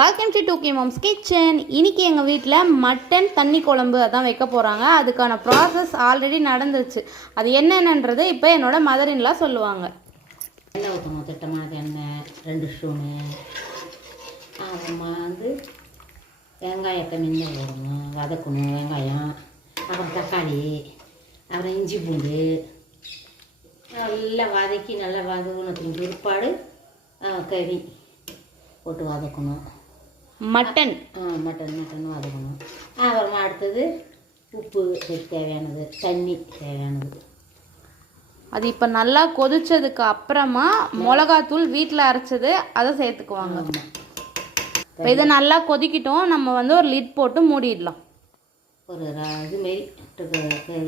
Welcome to two K moms kitchen. இன்றைக்கி எங்கள் வீட்டில் மட்டன் தண்ணி குழம்பு அதான் வைக்க போகிறாங்க. அதுக்கான ப்ராசஸ் ஆல்ரெடி நடந்துச்சு. அது என்னென்னன்றது இப்போ என்னோட மதரின்லாம் சொல்லுவாங்க. எண்ணெய் ஊற்றணும், திட்டமான எண்ணெய் 2 ஸ்பூனு. அப்புறமா வெங்காயத்தை மின்ன போடணும், வதக்கணும். வெங்காயம், அப்புறம் தக்காளி, அப்புறம் இஞ்சி பூண்டு நல்லா வதக்கி நல்லா வதக்கணும். பிற்பாடு கறி போட்டு வதக்கணும். மட்டன் வதக்கணும். அப்புறமா அடுத்தது உப்பு தேவையானது, தண்ணி தேவையானது. அது இப்போ நல்லா கொதிச்சதுக்கு அப்புறமா மிளகாத்தூள் வீட்டில் அரைச்சது அதை சேர்த்துக்குவாங்க. இப்போ இதை நல்லா கொதிக்கிட்டோம். நம்ம ஒரு லிட் போட்டு மூடிடலாம். ஒரு இதுமாரி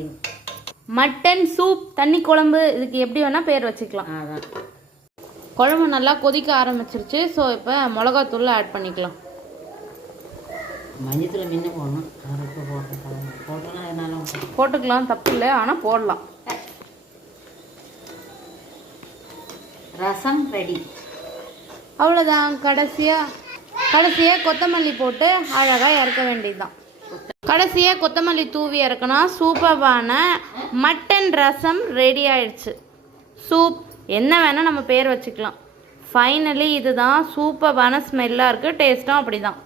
மட்டன் சூப் தண்ணி குழம்பு இதுக்கு எப்படி வேணால் பேர் வச்சுக்கலாம். அதான் குழம்பு நல்லா கொதிக்க ஆரம்பிச்சிருச்சு. ஸோ இப்போ மிளகாத்தூள் ஆட் பண்ணிக்கலாம். மஞ்சத்தில் முன்ன போடணும். போட்டோம்னா என்னாலும் போட்டுக்கலாம், தப்பு இல்லை, ஆனால் போடலாம். ரசம் ரெடி. அவ்வளோதான். கடைசியாக கொத்தமல்லி போட்டு அழகாக இறக்க வேண்டியது தான். கடைசியாக கொத்தமல்லி தூவி இறக்குனா சூப்பரான மட்டன் ரசம் ரெடி ஆயிடுச்சு. சூப் என்ன வேணால் நம்ம பேர் வச்சுக்கலாம். ஃபைனலி இதுதான். சூப்பரான ஸ்மெல்லாக இருக்குது, டேஸ்ட்டும் அப்படி தான்.